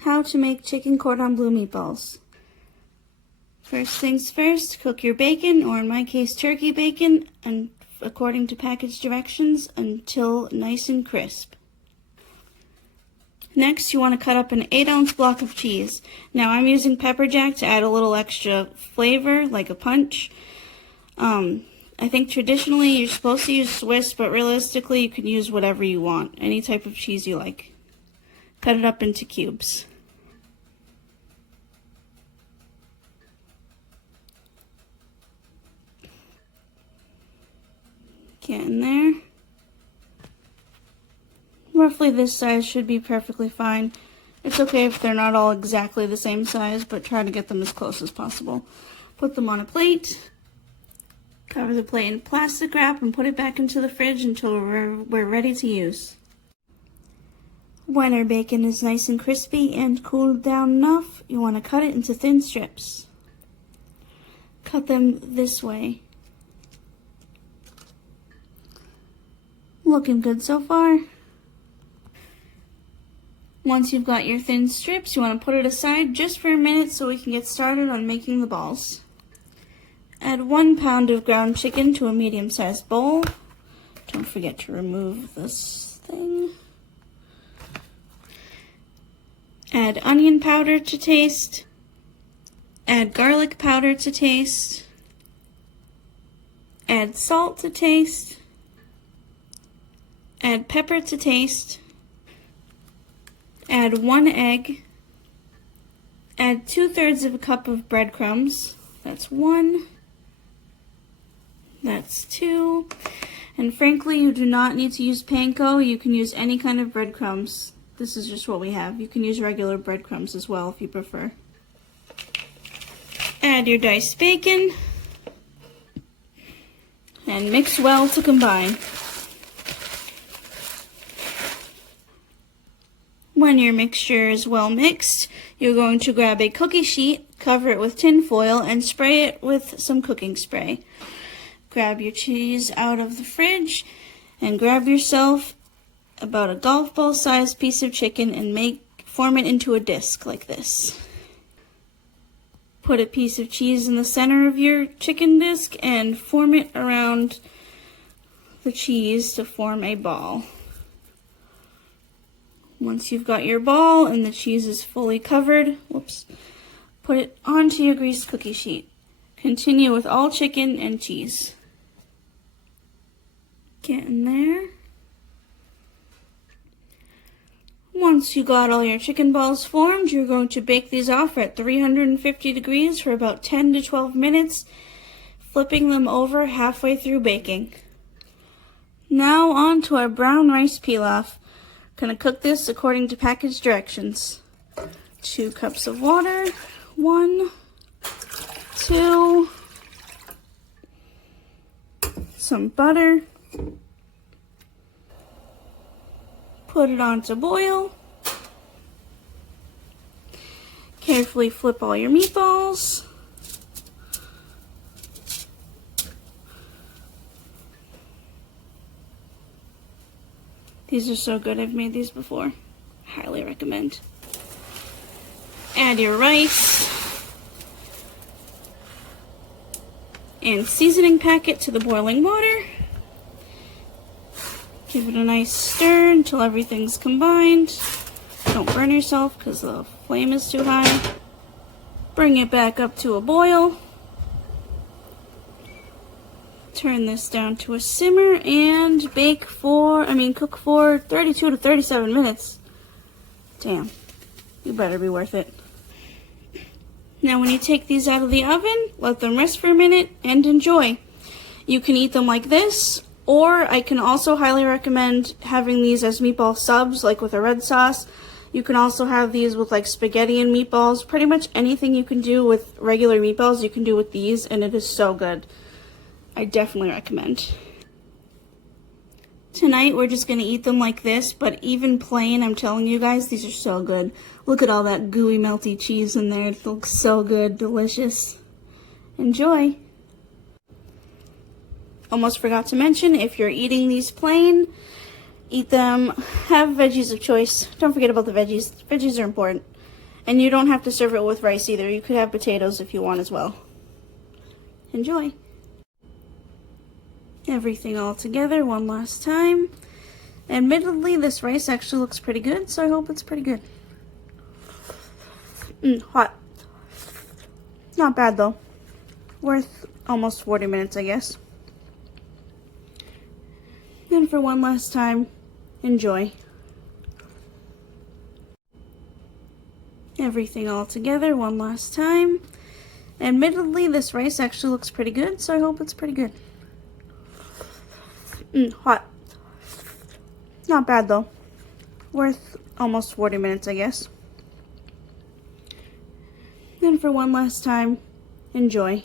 How to make chicken cordon bleu meatballs. First things first, cook your bacon, or in my case turkey bacon, and according to package directions until nice and crisp. Next, you want to cut up an 8-ounce block of cheese. Now I'm using pepper jack to add a little extra flavor, like a punch. I think traditionally you're supposed to use Swiss, but realistically you can use whatever you want, any type of cheese you like. Cut it up into cubes. Get in there. Roughly this size should be perfectly fine. It's okay if they're not all exactly the same size, but try to get them as close as possible. Put them on a plate. Cover the plate in plastic wrap and put it back into the fridge until we're ready to use. When our bacon is nice and crispy and cooled down enough, you want to cut it into thin strips. Cut them this way. Looking good so far. Once you've got your thin strips, you want to put it aside just for a minute so we can get started on making the balls. Add 1 pound of ground chicken to a medium-sized bowl. Don't forget to remove this thing. Add onion powder to taste. Add garlic powder to taste. Add salt to taste. Add pepper to taste. Add 1 egg. Add 2/3 of a cup of breadcrumbs. That's 1. That's 2. And frankly, you do not need to use panko. You can use any kind of breadcrumbs. This is just what we have. You can use regular breadcrumbs as well if you prefer. Add your diced bacon. And mix well to combine. When your mixture is well mixed, you're going to grab a cookie sheet, cover it with tin foil, and spray it with some cooking spray. Grab your cheese out of the fridge and grab yourself about a golf ball sized piece of chicken and form it into a disc like this. Put a piece of cheese in the center of your chicken disc and form it around the cheese to form a ball. Once you've got your ball and the cheese is fully covered, put it onto your greased cookie sheet. Continue with all chicken and cheese. Get in there. Once you got all your chicken balls formed, you're going to bake these off at 350 degrees for about 10 to 12 minutes, flipping them over halfway through baking. Now on to our brown rice pilaf. Gonna cook this according to package directions. 2 cups of water, 1, 2, some butter, put it on to boil, carefully flip all your meatballs, these are so good. I've made these before. Highly recommend. Add your rice and seasoning packet to the boiling water. Give it a nice stir until everything's combined. Don't burn yourself because the flame is too high. Bring it back up to a boil. Turn this down to a simmer and cook for 32 to 37 minutes. Damn, you better be worth it. Now when you take these out of the oven, let them rest for a minute and enjoy. You can eat them like this, or I can also highly recommend having these as meatball subs, like with a red sauce. You can also have these with like spaghetti and meatballs. Pretty much anything you can do with regular meatballs, you can do with these, and it is so good. I definitely recommend. Tonight we're just going to eat them like this, but even plain, I'm telling you guys, these are so good. Look at all that gooey, melty cheese in there. It looks so good, delicious. Enjoy. Almost forgot to mention, if you're eating these plain, eat them, have veggies of choice. Don't forget about the veggies. Veggies are important. And you don't have to serve it with rice either. You could have potatoes if you want as well. Enjoy. Everything all together one last time. Admittedly, this rice actually looks pretty good, so I hope it's pretty good. Hot. Not bad though. Worth almost 40 minutes, I guess. And for one last time, enjoy. Everything all together one last time. Admittedly, this rice actually looks pretty good, so I hope it's pretty good. Hot. Not bad though. Worth almost 40 minutes, I guess. And for one last time, enjoy.